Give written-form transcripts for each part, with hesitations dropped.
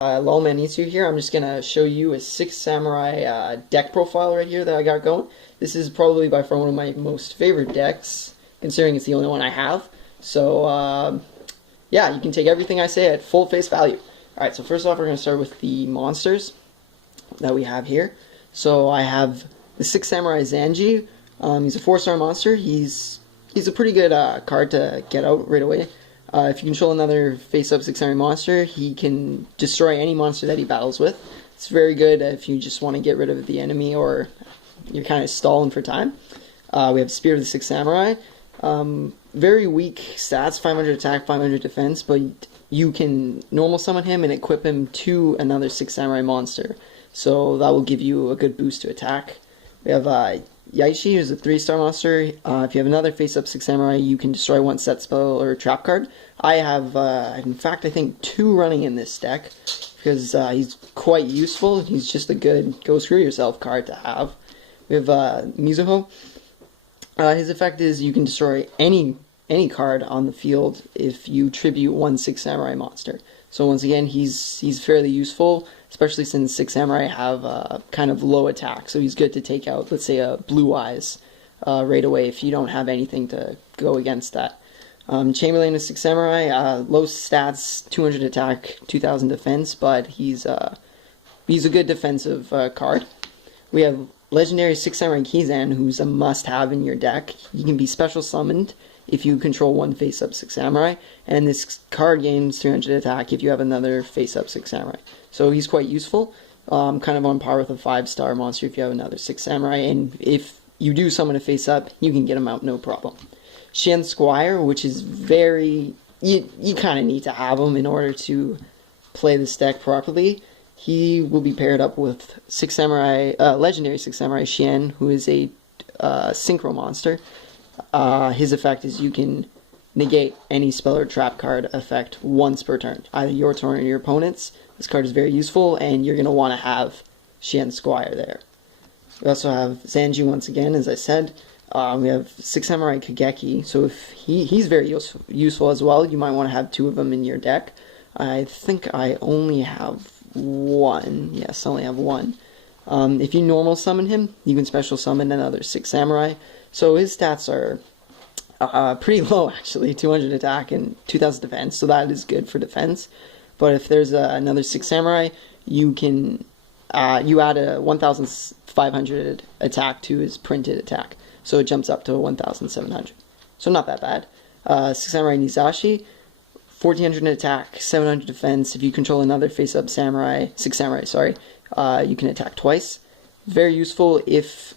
Lolmanitsu here. I'm just gonna show you a Six Samurai deck profile right here that I got going. This is probably by far one of my most favorite decks, considering it's the only one I have. So yeah, you can take everything I say at full face value. Alright, so first off we're gonna start with the monsters that we have here. So I have the Six Samurai Zanji. He's a 4-star monster. He's a pretty good card to get out right away. If you control another face-up 6-samurai monster, he can destroy any monster that he battles with. It's very good if you just want to get rid of the enemy or you're kind of stalling for time. We have Spirit of the Six Samurai. Very weak stats, 500 attack, 500 defense, but you can normal summon him and equip him to another Six Samurai monster. So that will give you a good boost to attack. We have Yaishi, who's a 3-star monster. If you have another face-up 6 samurai, you can destroy one set spell or trap card. I have, in fact, I think 2 running in this deck because he's quite useful. He's just a good go screw yourself card to have. We have Mizuho. His effect is you can destroy any card on the field if you tribute one 6 samurai monster. So once again, he's fairly useful, especially since 6 samurai have kind of low attack. So he's good to take out, let's say, a Blue Eyes right away if you don't have anything to go against that. Chamberlain is 6 samurai, low stats, 200 attack, 2000 defense, but he's a good defensive card. We have legendary 6 samurai Kizan, who's a must-have in your deck. He can be special summoned if you control one face-up 6 samurai, and this card gains 300 attack if you have another face-up 6 samurai. So he's quite useful, kind of on par with a 5-star monster if you have another 6 samurai, and if you do summon a face-up, you can get him out no problem. Shen Squire, which is very... You kind of need to have him in order to play this deck properly. He will be paired up with 6 samurai, legendary 6 samurai Shen, who is a synchro monster. His effect is you can negate any spell or trap card effect once per turn, either your turn or your opponent's. This card is very useful, and you're going to want to have Shen Squire there. We also have Zanji once again, as I said. We have 6 Samurai Kageki, so if he's very useful as well. You might want to have 2 of them in your deck. I think I only have 1. Yes, I only have 1. If you normal summon him, you can special summon another 6 Samurai. So his stats are pretty low, actually, 200 attack and 2000 defense, so that is good for defense. But if there's another 6 samurai, you can you add a 1500 attack to his printed attack, so it jumps up to 1700. So not that bad. 6 samurai Nizashi, 1400 attack, 700 defense. If you control another face-up samurai, 6 samurai, sorry, you can attack twice. Very useful if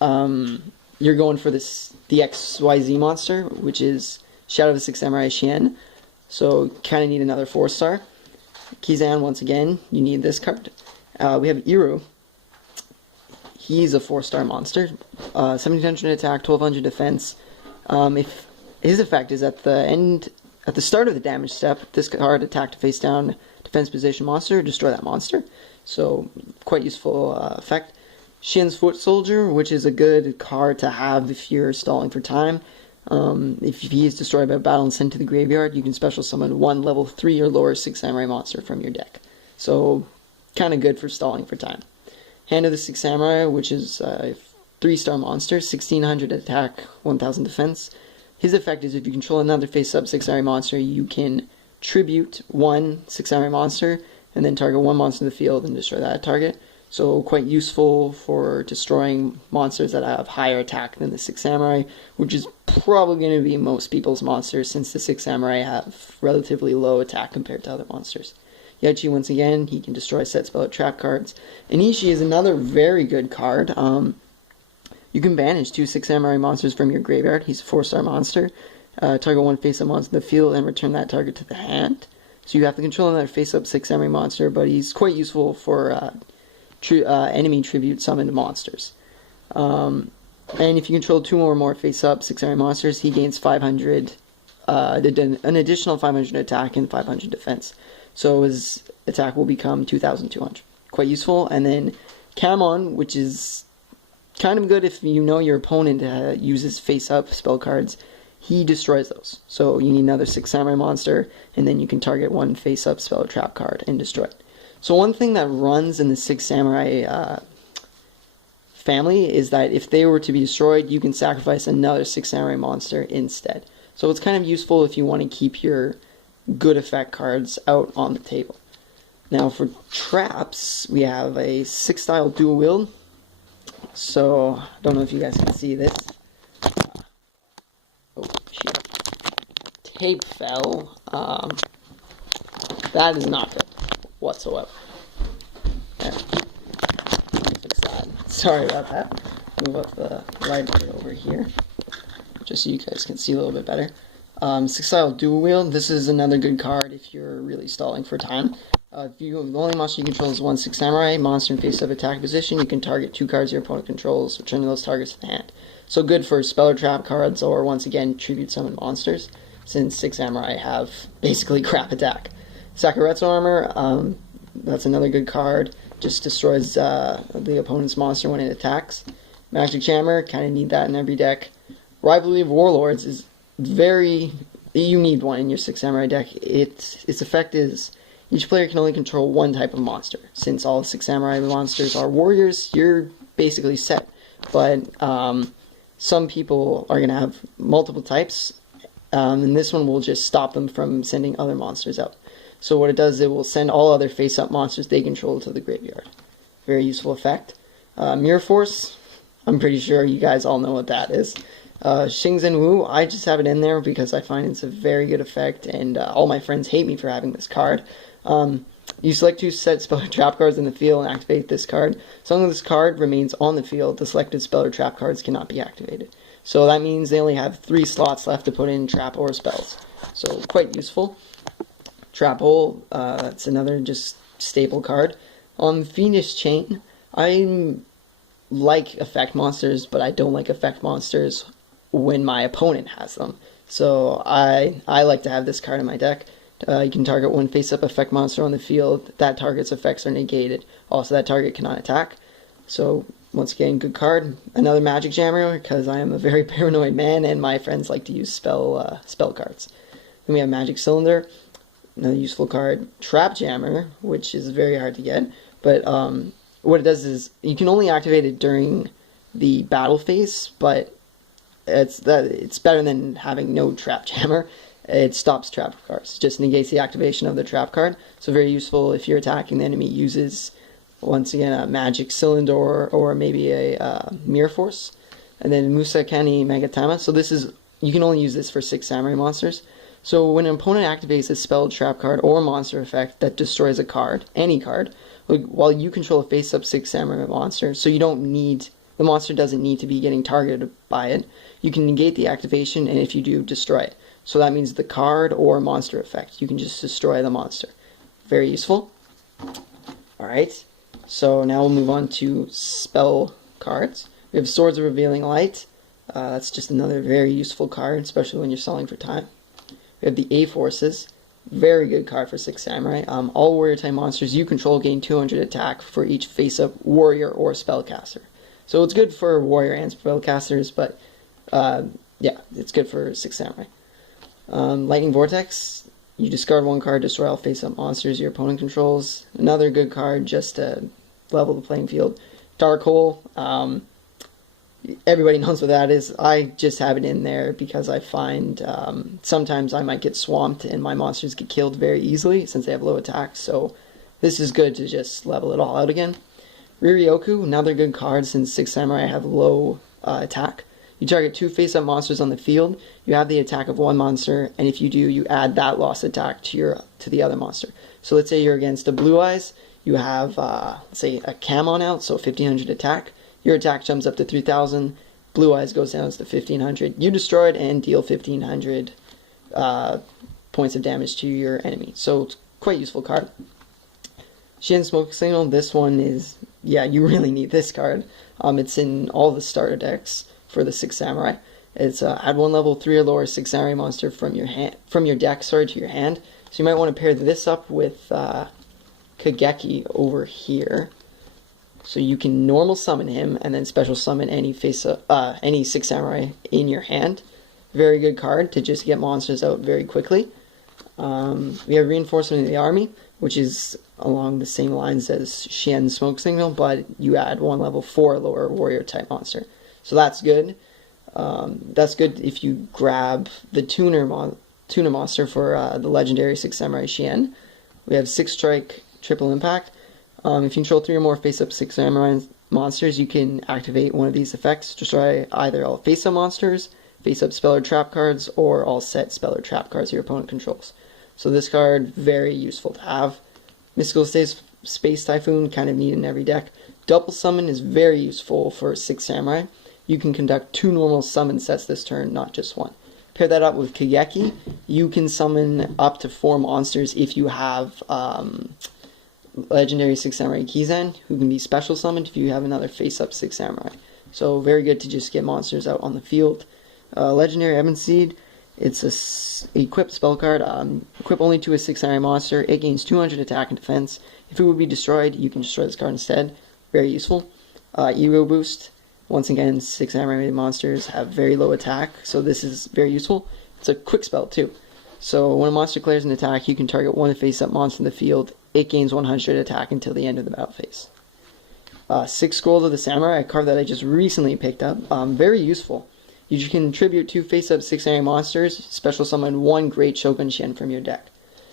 you're going for the XYZ monster, which is Shadow of the Six Samurai Shen. So kind of need another 4-star. Kizan, once again, you need this card. We have Iru. He's a 4-star monster. 1700 attack, 1200 defense. If his effect is at the start of the damage step, this card attack to face down defense position monster, destroy that monster. So quite useful effect. Shen's Foot Soldier, which is a good card to have if you're stalling for time. If he is destroyed by a battle and sent to the graveyard, you can special summon 1 level 3 or lower 6 samurai monster from your deck. So, kind of good for stalling for time. Hand of the 6 Samurai, which is a 3-star monster, 1600 attack, 1000 defense. His effect is if you control another face-up 6 samurai monster, you can tribute 1 6 samurai monster, and then target 1 monster in the field and destroy that target. So quite useful for destroying monsters that have higher attack than the 6 samurai, which is probably going to be most people's monsters since the 6 samurai have relatively low attack compared to other monsters. Yachi, once again, he can destroy set spell or trap cards. Inishi is another very good card. You can banish 2 6 samurai monsters from your graveyard. He's a 4-star monster. Target 1 face-up monster in the field and return that target to the hand. So you have to control another face-up 6 samurai monster, but he's quite useful for enemy tribute summoned monsters. And if you control 2 or more face-up 6 samurai monsters, he gains 500, an additional 500 attack and 500 defense. So his attack will become 2200. Quite useful. And then Kamon, which is kind of good if you know your opponent uses face-up spell cards. he destroys those. So you need another 6 Samurai monster, and then you can target one face-up spell or trap card and destroy it. So one thing that runs in the 6 Samurai family is that if they were to be destroyed, you can sacrifice another 6 Samurai monster instead. So it's kind of useful if you want to keep your good effect cards out on the table. Now for traps, we have a 6-style dual wield. So, I don't know if you guys can see this. Oh, shit. Tape fell. That is not good whatsoever. There. Fix that. Sorry about that. Move up the light over here, just so you guys can see a little bit better. 6-style dual wield. This is another good card if you're really stalling for time. If the only monster you control is one 6 Samurai monster in face-up attack position, you can target 2 cards your opponent controls, returning those targets to the hand. So good for spell or trap cards, or once again, tribute summon monsters, since 6 Samurai have basically crap attack. Sakuretsu Armor, that's another good card, just destroys the opponent's monster when it attacks. Magic Jammer, kind of need that in every deck. Rivalry of Warlords is you need one in your 6 Samurai deck. Its effect is, each player can only control one type of monster. Since all 6 Samurai monsters are warriors, you're basically set. But some people are going to have multiple types, and this one will just stop them from sending other monsters out. So what it does, it will send all other face-up monsters they control to the graveyard. Very useful effect. Mirror Force, I'm pretty sure you guys all know what that is. Xingzhen Wu, I just have it in there because I find it's a very good effect, and all my friends hate me for having this card. You select 2 set spell or trap cards in the field and activate this card. As long as this card remains on the field, the selected spell or trap cards cannot be activated. So that means they only have 3 slots left to put in trap or spells. So quite useful. Trap Hole, that's another just staple card. On Fiendish Chain, I like effect monsters, but I don't like effect monsters when my opponent has them. So I like to have this card in my deck. You can target one face-up effect monster on the field. That target's effects are negated. Also, that target cannot attack. So, once again, good card. Another Magic Jammer, because I am a very paranoid man, and my friends like to use spell cards. Then we have Magic Cylinder, another useful card. Trap Jammer, which is very hard to get. But what it does is, you can only activate it during the battle phase, but it's better than having no Trap Jammer. It stops trap cards, just negates the activation of the trap card. So very useful if you're attacking the enemy uses, once again, a Magic Cylinder or maybe a Mirror Force. And then Musakani Megatama. So this is, you can only use this for 6 Samurai monsters. So when an opponent activates a spell, trap card, or monster effect that destroys a card, any card, while you control a face-up 6 Samurai monster, so you don't need, the monster doesn't need to be getting targeted by it, you can negate the activation, and if you do, destroy it. So that means the card or monster effect. You can just destroy the monster. Very useful. Alright, so now we'll move on to spell cards. We have Swords of Revealing Light. That's just another very useful card, especially when you're selling for time. We have the A-Forces. Very good card for 6 Samurai. All warrior type monsters you control gain 200 attack for each face-up warrior or spellcaster. So it's good for warrior and spellcasters, but yeah, it's good for 6 Samurai. Lightning Vortex, you discard 1 card, destroy all face-up monsters your opponent controls. Another good card just to level the playing field. Dark Hole, everybody knows what that is. I just have it in there because I find sometimes I might get swamped and my monsters get killed very easily since they have low attack, so this is good to just level it all out again. Riryoku, another good card since 6 Samurai have low attack. You target 2 face-up monsters on the field, you have the attack of 1 monster, and if you do, you add that lost attack to the other monster. So let's say you're against a Blue Eyes, you have, let's say, a Camon out, so 1500 attack. Your attack jumps up to 3000, Blue Eyes goes down to 1500. You destroy it and deal 1500 points of damage to your enemy. So it's quite a useful card. Shin Smoke Signal, this one is, yeah, you really need this card. It's in all the starter decks for the 6 Samurai. It's add 1 level 3 or lower 6 Samurai monster from your deck to your hand. So you might want to pair this up with Kageki over here. So you can normal summon him and then special summon any 6 Samurai in your hand. Very good card to just get monsters out very quickly. We have Reinforcement of the Army, which is along the same lines as Xian's Smoke Signal, but you add one level 4 lower warrior type monster. So that's good. That's good if you grab the tuner monster for the legendary 6 Samurai Xian. We have 6 strike, triple impact. If you control 3 or more face-up 6 Samurai monsters, you can activate one of these effects. Destroy either all face-up monsters, face-up spell or trap cards, or all set spell or trap cards your opponent controls. So this card, very useful to have. Mystical Space Typhoon, kind of needed in every deck. Double Summon is very useful for 6 Samurai. You can conduct 2 normal summon sets this turn, not just 1. Pair that up with Kageki, you can summon up to 4 monsters if you have legendary 6 Samurai Kizan, who can be special summoned if you have another face-up 6 Samurai. So very good to just get monsters out on the field. Legendary Ebon Seed, it's a equipped spell card. Equip only to a 6 Samurai monster. It gains 200 attack and defense. If it would be destroyed, you can destroy this card instead. Very useful. Ego Boost. Once again, 6 Samurai monsters have very low attack, so this is very useful. It's a quick spell too. So when a monster declares an attack, you can target one face-up monster in the field. It gains 100 attack until the end of the battle phase. 6 Scrolls of the Samurai, a card that I just recently picked up. Very useful. You can contribute 2 face-up 6 Samurai monsters, special summon 1 Great Shogun Shen from your deck.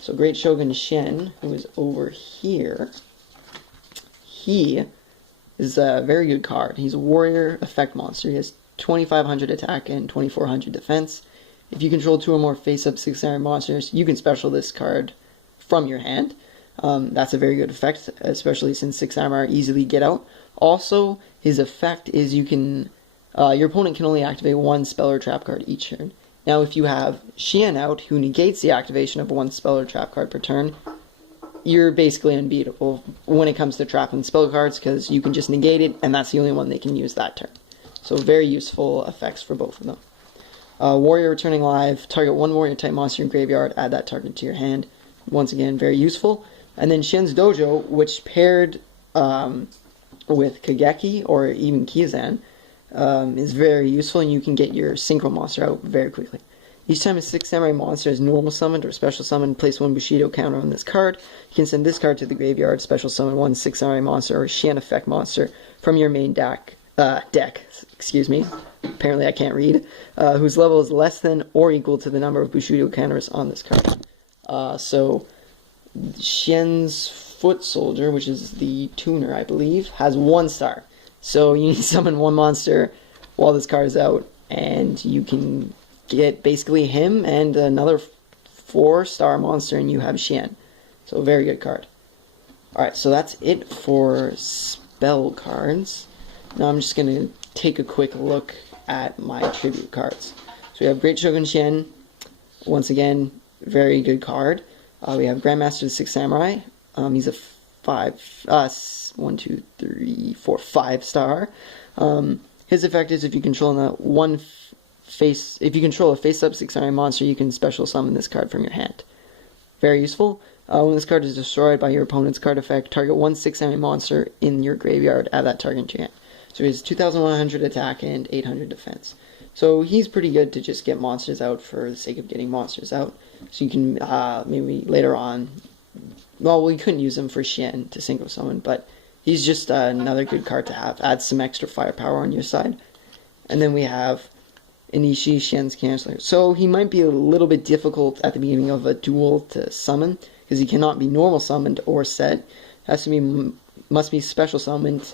So Great Shogun Shen, who is over here, he is a very good card. He's a warrior effect monster. He has 2500 attack and 2400 defense. If you control 2 or more face-up 6 Samurai monsters, you can special this card from your hand. That's a very good effect, especially since 6 Samurai easily get out. Also, his effect is you can your opponent can only activate 1 spell or trap card each turn. Now, if you have Xian out, who negates the activation of 1 spell or trap card per turn, you're basically unbeatable when it comes to trap and spell cards, because you can just negate it, and that's the only one they can use that turn. So very useful effects for both of them. Warrior Returning Live, target 1 warrior type monster in graveyard, add that target to your hand. Once again, very useful. And then Xian's Dojo, which paired with Kageki or even Kizan, is very useful, and you can get your synchro monster out very quickly. Each time a 6 Samurai monster is normal summoned or special summoned, place 1 Bushido counter on this card. You can send this card to the graveyard, special summon 1 6 Samurai monster or Xian effect monster from your main deck, apparently I can't read, whose level is less than or equal to the number of Bushido counters on this card. So Xian's Foot Soldier, which is the tuner, I believe, has 1 star. So you need to summon 1 monster while this card is out, and you can get basically him and another 4-star monster, and you have Xian. So a very good card. Alright, so that's it for spell cards. Now I'm just going to take a quick look at my tribute cards. So we have Great Shogun Shen, once again, very good card. We have Grandmaster of the 6 Samurai. He's a 5-star. His effect is if you control if you control a face-up 6 Samurai monster, you can special summon this card from your hand. Very useful. When this card is destroyed by your opponent's card effect, target 1 6 Samurai monster in your graveyard, add that target to your hand. So he has 2,100 attack and 800 defense. So he's pretty good to just get monsters out for the sake of getting monsters out. So you can maybe later on, well, we couldn't use him for Xian to synchro summon, but he's just another good card to have. Add some extra firepower on your side. And then we have Inishi, Xian's Canceller. So he might be a little bit difficult at the beginning of a duel to summon, because he cannot be normal summoned or set. Must be special summoned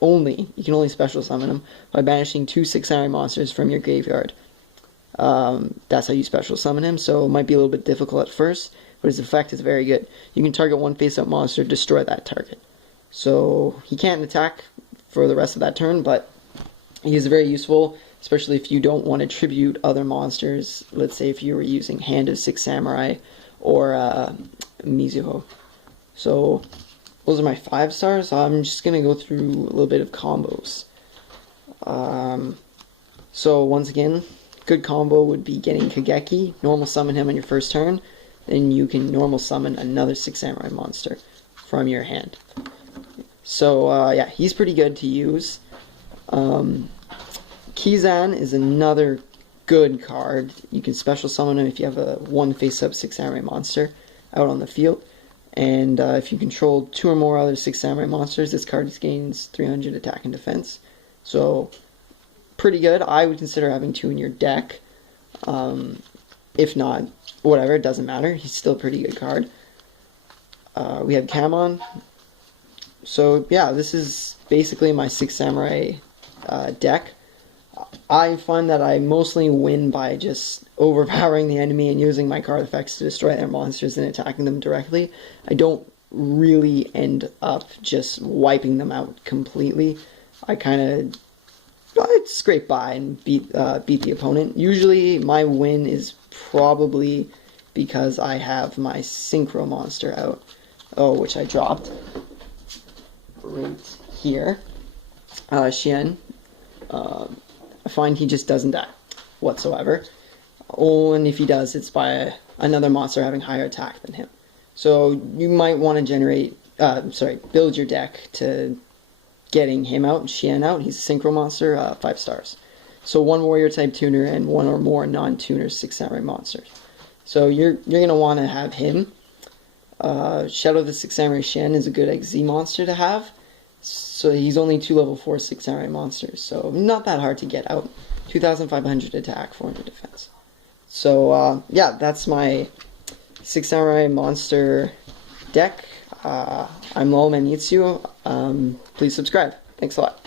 only. You can only special summon him by banishing 2 6 Samurai monsters from your graveyard. That's how you special summon him, so it might be a little bit difficult at first, but his effect is very good. You can target 1 face-up monster, destroy that target. So he can't attack for the rest of that turn, but he is very useful, especially if you don't want to tribute other monsters. Let's say if you were using Hand of 6 Samurai or Mizuho. So those are my 5 stars. I'm just going to go through a little bit of combos. So once again, good combo would be getting Kageki, normal summon him on your first turn, then you can normal summon another 6 Samurai monster from your hand. So yeah, he's pretty good to use. Kizan is another good card. You can special summon him if you have a 1 face-up 6 Samurai monster out on the field. And if you control 2 or more other 6 Samurai monsters, this card gains 300 attack and defense. So, pretty good. I would consider having 2 in your deck. If not, whatever, it doesn't matter. He's still a pretty good card. We have Kamon. So, yeah, this is basically my 6 Samurai deck. I find that I mostly win by just overpowering the enemy and using my card effects to destroy their monsters and attacking them directly. I don't really end up just wiping them out completely. I kind of scrape by and beat the opponent. Usually my win is probably because I have my Synchro monster out. Oh, which I dropped right here. Xian. I find he just doesn't die whatsoever. Oh, and if he does, it's by another monster having higher attack than him. So you might want to build your deck to getting him out, Xian out. He's a Synchro monster, 5 stars. So 1 warrior type tuner and 1 or more non-tuner 6 samurai monsters. So you're gonna want to have him. Shadow of the 6 Samurai Xian is a good XZ monster to have. So he's only 2 level 4 6 Samurai monsters, so not that hard to get out. 2,500 attack, 400 defense. So yeah, that's my 6 Samurai monster deck. I'm Lol Manitsu. Please subscribe. Thanks a lot.